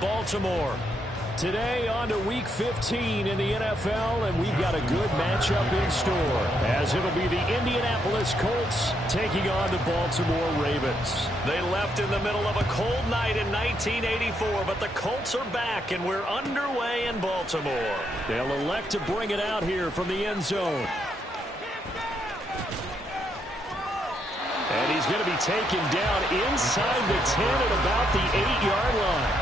Baltimore. Today on to Week 15 in the NFL, and we've got a good matchup in store, as it'll be the Indianapolis Colts taking on the Baltimore Ravens. They left in the middle of a cold night in 1984, but the Colts are back, and we're underway in Baltimore. They'll elect to bring it out here from the end zone. And he's going to be taken down inside the 10 at about the 8-yard line.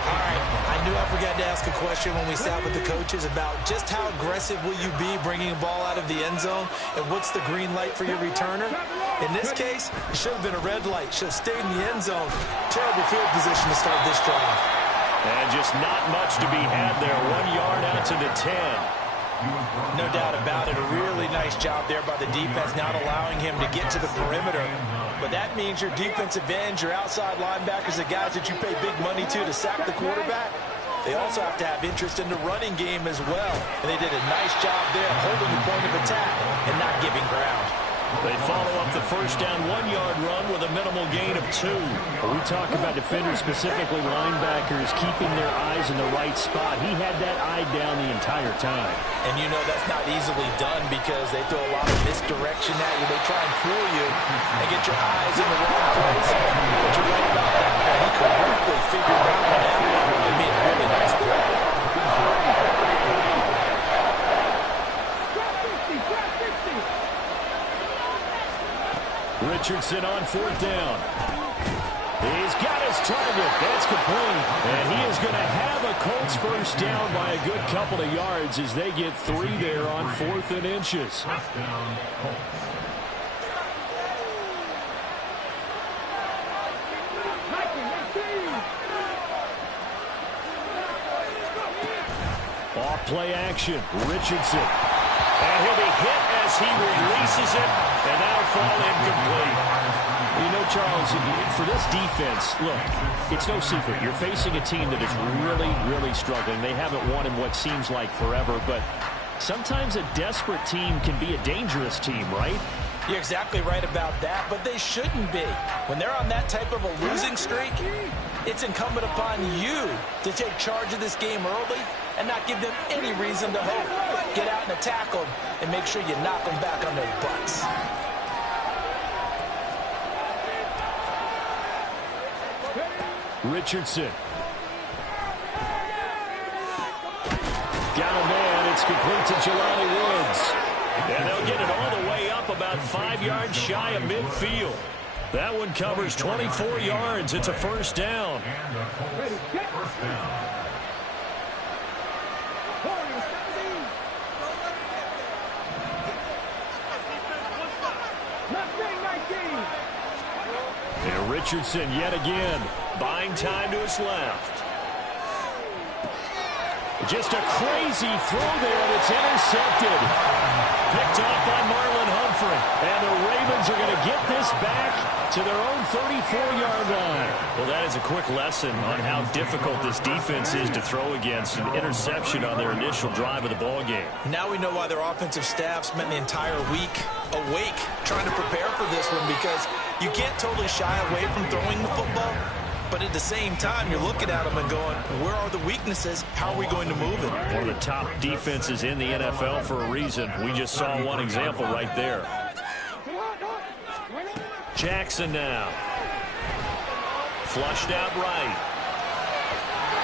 All right, I knew I forgot to ask a question when we sat with the coaches about just how aggressive will you be bringing a ball out of the end zone, and what's the green light for your returner? In this case, it should have been a red light. Should have stayed in the end zone. Terrible field position to start this drive. And just not much to be had there. 1 yard out to the 10. No doubt about it. A really nice job there by the defense, not allowing him to get to the perimeter. But that means your defensive ends, your outside linebackers, the guys that you pay big money to sack the quarterback, they also have to have interest in the running game as well. And they did a nice job there holding the point of attack and not giving ground. They follow up the first down 1-yard run with a minimal gain of 2. We talk about defenders, specifically linebackers, keeping their eyes in the right spot. He had that eye down the entire time. And you know that's not easily done because they throw a lot of misdirection at you. They try and fool you and get your eyes in the wrong place. But you're right about that. He correctly figured that one out and made a really nice play. Richardson on 4th down. He's got his target. That's complete. And he is going to have a Colts first down by a good couple of yards as they get 3 there on 4th and inches. Off play action. Richardson. And he'll be hit as he releases it, and that'll fall incomplete. You know, Charles, for this defense, look, it's no secret. You're facing a team that is really, really struggling. They haven't won in what seems like forever, but sometimes a desperate team can be a dangerous team, right? You're exactly right about that, but they shouldn't be. When they're on that type of a losing streak, it's incumbent upon you to take charge of this game early and not give them any reason to hope. Get out and attack them and make sure you knock them back on their butts. Richardson. Got a man. It's complete to Jelani Woods. And they'll get it all the way up about 5 yards shy of midfield. That one covers 24 yards. It's a first down. And Richardson yet again buying time to his left. Just a crazy throw there that's intercepted. Picked off by Marlon Humphrey. And the Ravens are going to get this back to their own 34-yard line. Well, that is a quick lesson on how difficult this defense is to throw against. An interception on their initial drive of the ballgame. Now we know why their offensive staff spent the entire week awake trying to prepare for this one, because you can't totally shy away from throwing the football. But at the same time, you're looking at them and going, where are the weaknesses? How are we going to move it? One of the top defenses in the NFL for a reason. We just saw one example right there. Jackson now. Flushed out right.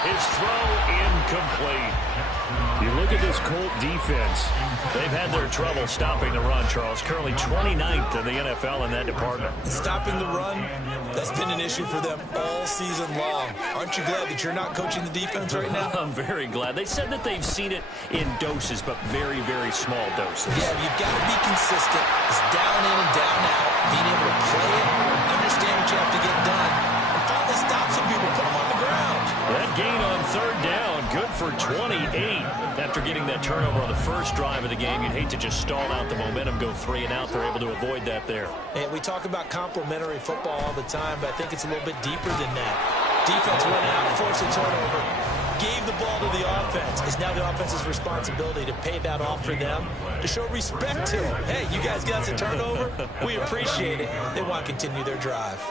His throw incomplete. You look at this Colt defense. They've had their trouble stopping the run, Charles. Currently 29th in the NFL in that department. Stopping the run, that's been an issue for them all season long. Aren't you glad that you're not coaching the defense right now? I'm very glad. They said that they've seen it in doses, but very, very small doses. Yeah, you've got to be consistent. It's down in and down out. Being able to play it, understand what you have to get done, and finally stop some people, put them on the ground. That gain on 3rd down, good for 28. After getting that turnover on the first drive of the game, you'd hate to just stall out the momentum, go 3 and out. They're able to avoid that there. And we talk about complementary football all the time, but I think it's a little bit deeper than that. Defense went out, forced a turnover, gave the ball to the offense. It's now the offense's responsibility to pay that off for them, to show respect to them. Hey, you guys got the turnover? We appreciate it. They want to continue their drive.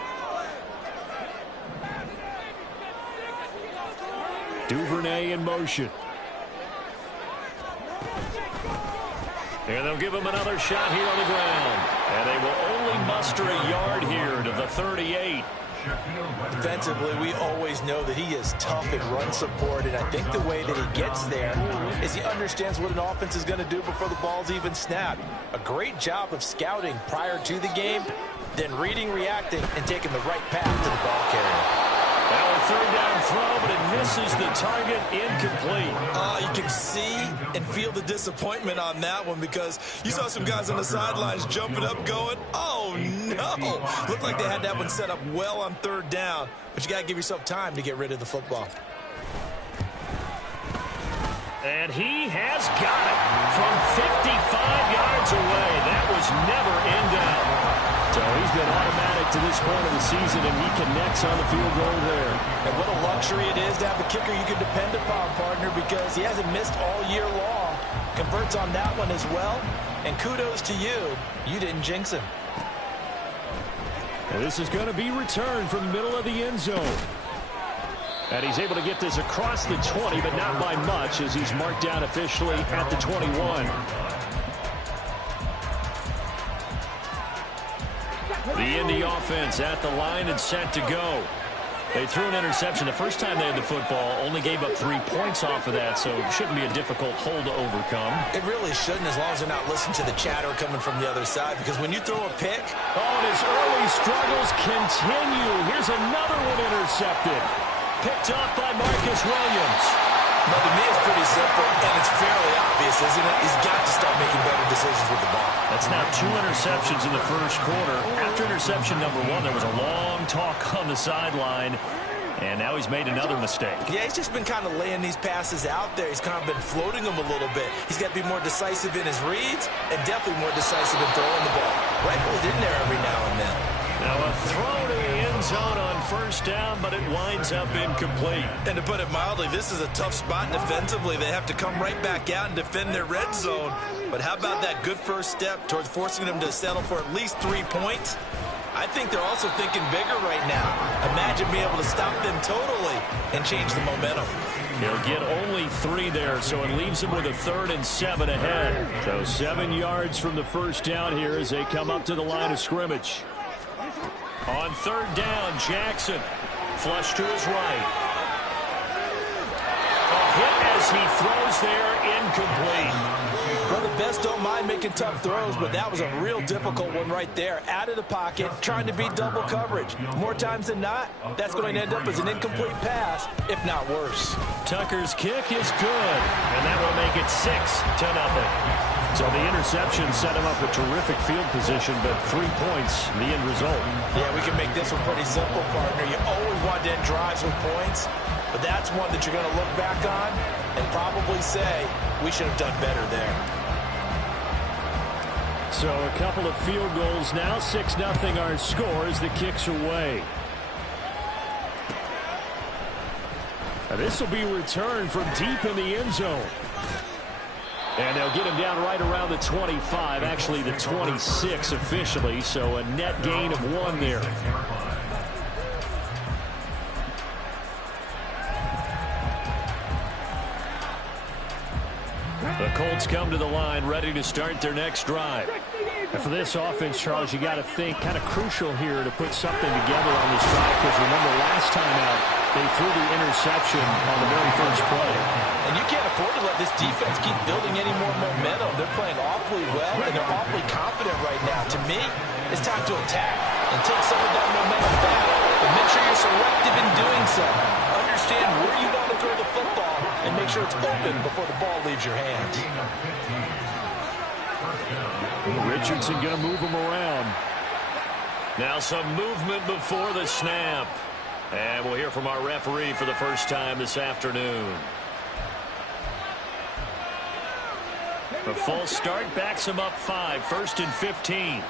Duvernay in motion. And they'll give him another shot here on the ground. And they will only muster a yard here to the 38. Defensively, we always know that he is tough in run support, and I think the way that he gets there is he understands what an offense is going to do before the ball's even snapped. A great job of scouting prior to the game, then reading, reacting, and taking the right path to the ball carrier. Now a third down throw, but it misses the target, incomplete. You can see and feel the disappointment on that one because you saw some guys on the sidelines jumping up going, oh no. Looked like they had that one set up well on third down, but you got to give yourself time to get rid of the football. And he has got it from 55 yards away. That was never in doubt. So he's been automatic to this point of the season, and he connects on the field goal there. And what a luxury it is to have a kicker you can depend upon, partner, because he hasn't missed all year long. Converts on that one as well. And kudos to you. You didn't jinx him. And this is going to be returned from the middle of the end zone. And he's able to get this across the 20, but not by much, as he's marked down officially at the 21. The Indy offense at the line and set to go. They threw an interception the first time they had the football, only gave up 3 points off of that, so it shouldn't be a difficult hole to overcome. It really shouldn't, as long as they're not listening to the chatter coming from the other side, because when you throw a pick... Oh, and his early struggles continue. Here's another one intercepted. Picked off by Marcus Williams. No, to me, it's pretty simple, and it's fairly obvious, isn't it? He's got to start making better decisions with the ball. That's now 2 interceptions in the first quarter. After interception number 1, there was a long talk on the sideline, and now he's made another mistake. Yeah, he's just been kind of laying these passes out there. He's kind of been floating them a little bit. He's got to be more decisive in his reads and definitely more decisive in throwing the ball. Rifle it in there every now and then. Now a throw to the end zone on first down, but it winds up incomplete. And to put it mildly, this is a tough spot defensively. They have to come right back out and defend their red zone. But how about that good first step towards forcing them to settle for at least 3 points? I think they're also thinking bigger right now. Imagine being able to stop them totally and change the momentum. He'll get only 3 there, so it leaves him with a 3rd and 7 ahead. So 7 yards from the first down here as they come up to the line of scrimmage. On third down, Jackson. Flush to his right. A hit as he throws there, incomplete. Well, the best don't mind making tough throws, but that was a real difficult one right there. Out of the pocket, trying to beat double coverage. More times than not, that's going to end up as an incomplete pass, if not worse. Tucker's kick is good, and that will make it 6-0. So the interception set him up a terrific field position, but 3 points, the end result. Yeah, we can make this one pretty simple, partner. You always want to end drives with points, but that's one that you're going to look back on and probably say, we should have done better there. So a couple of field goals now, 6-0 our score as the kicks away. Now this will be returned from deep in the end zone. And they'll get him down right around the 25, actually the 26 officially, so a net gain of 1 there. The Colts come to the line ready to start their next drive. And for this offense, Charles, you got to think kind of crucial here to put something together on this drive, because remember last time out, they threw the interception on the very first play. And you can't afford to let this defense keep building any more momentum. They're playing awfully well, and they're awfully confident right now. To me, it's time to attack and take some of that momentum back. But make sure you're selective in doing so. Understand where you want to throw the football and make sure it's open before the ball leaves your hands. Richardson going to move him around. Now some movement before the snap. And we'll hear from our referee for the first time this afternoon. A false start backs him up 5, 1st and 15.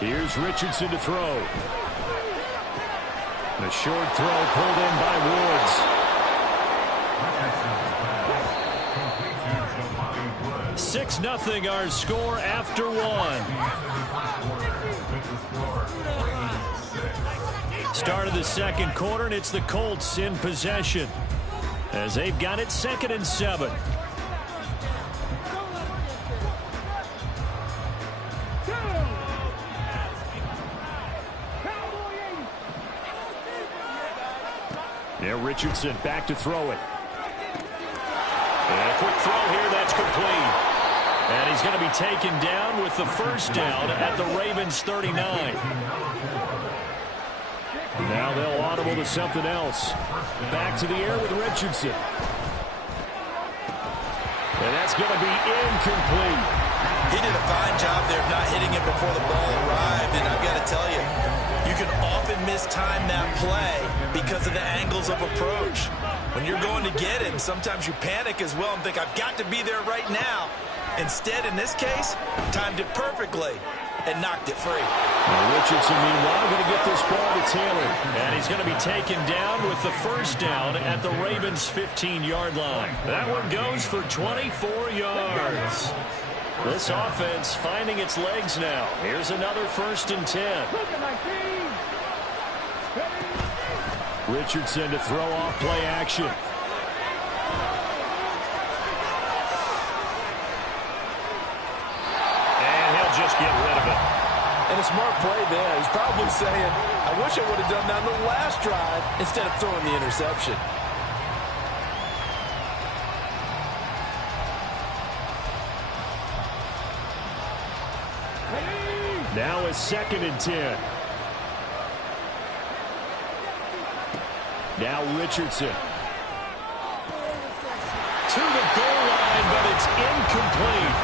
Here's Richardson to throw. The short throw pulled in by Woods. 6-0 our score after one. Start of the second quarter, and it's the Colts in possession as they've got it 2nd and 7. Now Richardson back to throw it. And a quick throw here, that's complete. And he's going to be taken down with the first down at the Ravens 39. Now they'll audible to something else. Back to the air with Richardson. And that's going to be incomplete. He did a fine job there of not hitting it before the ball arrived, and I've got to tell you, you can often mistime that play because of the angles of approach. When you're going to get it, sometimes you panic as well and think, I've got to be there right now. Instead, in this case, timed it perfectly and knocked it free. Now Richardson, meanwhile, going to get this ball to Taylor. And he's going to be taken down with the first down at the Ravens' 15-yard line. That one goes for 24 yards. This offense finding its legs now. Here's another 1st and 10. Richardson to throw off play action. And he'll just get rid of it. And a smart play there. He's probably saying, I wish I would have done that on the last drive instead of throwing the interception. Now it's 2nd and 10. Now Richardson. To the goal line, but it's incomplete.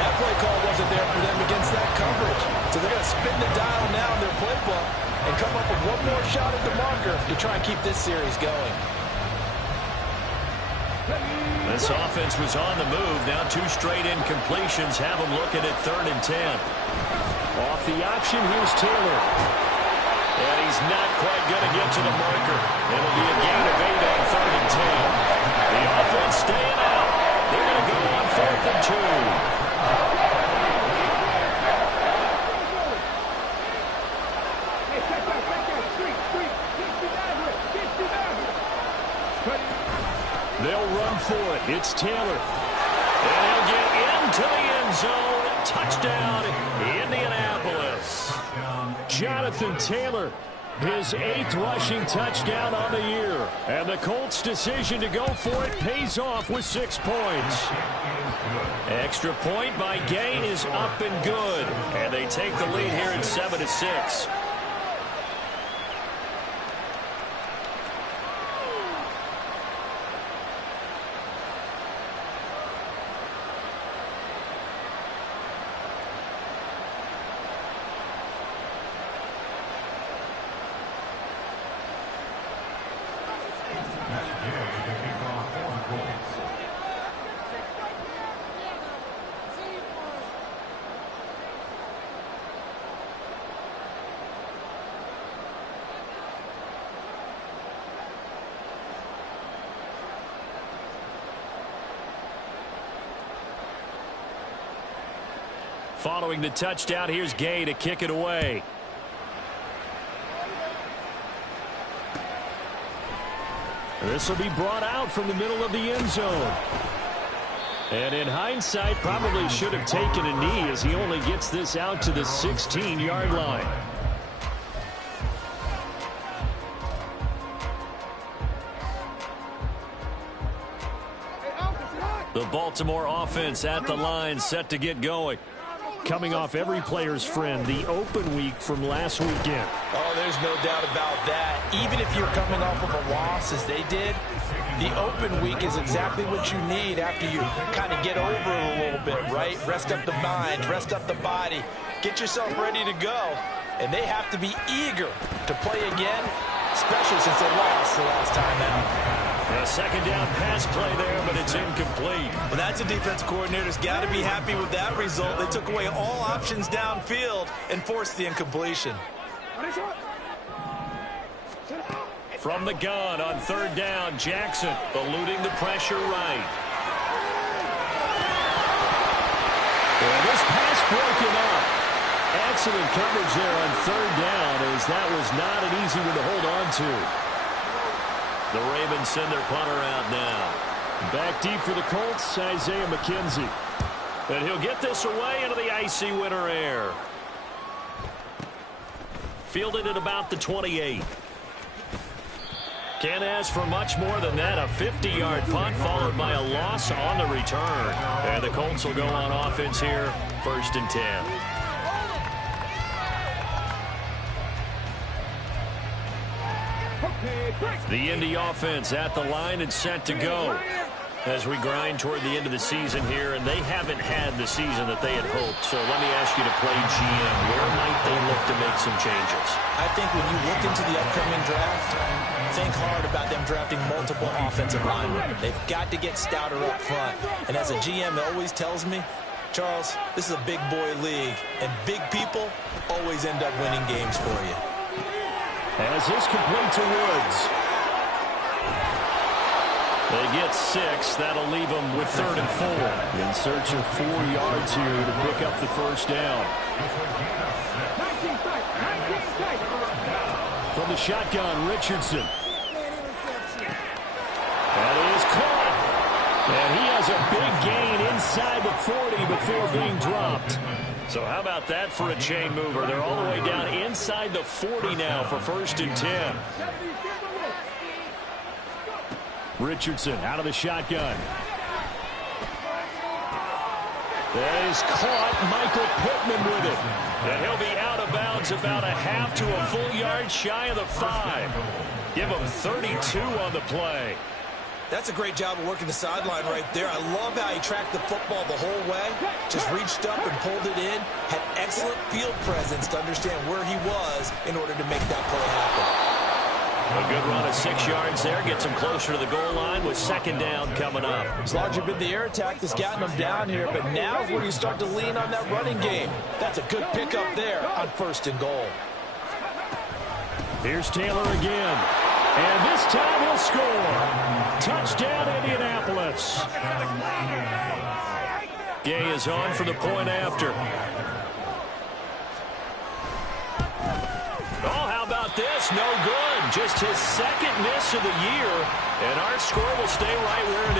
That play call wasn't there for them against that coverage. So they're going to spin the dial now in their playbook and come up with one more shot at the marker to try and keep this series going. This offense was on the move. Now 2 straight incompletions have them looking at 3rd and 10. Off the option, here's Taylor. And he's not quite going to get to the marker. It'll be a gain of 8 on 3rd and 10. The offense staying out. They're going to go on 4th and 2. They'll run for it. It's Taylor. And he'll get into the end zone. Touchdown, Indianapolis. Jonathan Taylor, his 8th rushing touchdown on the year. And the Colts' decision to go for it pays off with 6 points. Extra point by Gay is up and good. And they take the lead here at 7-6. Following the touchdown, here's Gay to kick it away. This will be brought out from the middle of the end zone. And in hindsight, probably should have taken a knee as he only gets this out to the 16-yard line. The Baltimore offense at the line, set to get going. Coming off every player's friend, the open week from last weekend. Oh, there's no doubt about that. Even if you're coming off of a loss as they did, the open week is exactly what you need after you kind of get over it a little bit, right? Rest up the mind, rest up the body, get yourself ready to go. And they have to be eager to play again, especially since they lost the last time out. A second down pass play there, but it's incomplete. Well, that's a defense coordinator's got to be happy with that result. They took away all options downfield and forced the incompletion. From the gun on 3rd down, Jackson eluding the pressure right. it's broken up. Excellent coverage there on third down, as that was not an easy one to hold on to. The Ravens send their punter out now. Back deep for the Colts, Isaiah McKenzie. And he'll get this away into the icy winter air. Fielded at about the 28. Can't ask for much more than that. A 50-yard punt followed by a loss on the return. And the Colts will go on offense here, 1st and 10. The Indy offense at the line and set to go as we grind toward the end of the season here, and they haven't had the season that they had hoped. So let me ask you to play GM. Where might they look to make some changes? I think when you look into the upcoming draft, think hard about them drafting multiple offensive linemen. They've got to get stouter up front. And as a GM, it always tells me, Charles, this is a big boy league, and big people always end up winning games for you. As is complete to Woods. They get 6. That'll leave them with 3rd and 4. In search of 4 yards here to pick up the first down. From the shotgun, Richardson. That is caught. And he has a big gain inside the 40 before being dropped. So how about that for a chain mover? They're all the way down inside the 40 now for 1st and 10. Richardson out of the shotgun. That is caught. Michael Pittman with it. And he'll be out of bounds about a half to a full yard shy of the 5. Give him 32 on the play. That's a great job of working the sideline right there. I love how he tracked the football the whole way. Just reached up and pulled it in. Had excellent field presence to understand where he was in order to make that play happen. A good run of 6 yards there. Gets him closer to the goal line with 2nd down coming up. It's largely been the air attack that's gotten him down here, but now is where you start to lean on that running game. That's a good pickup there on 1st and goal. Here's Taylor again. And this time he'll score. Touchdown, Indianapolis. Gay is on for the point after. Oh, how about this? No good. Just his 2nd miss of the year. And our score will stay right where it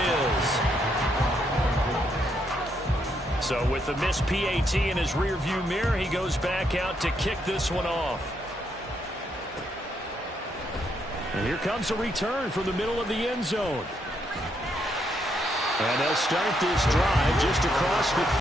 is. So with the missed PAT in his rearview mirror, he goes back out to kick this one off. And here comes a return from the middle of the end zone. And they'll start this drive just across the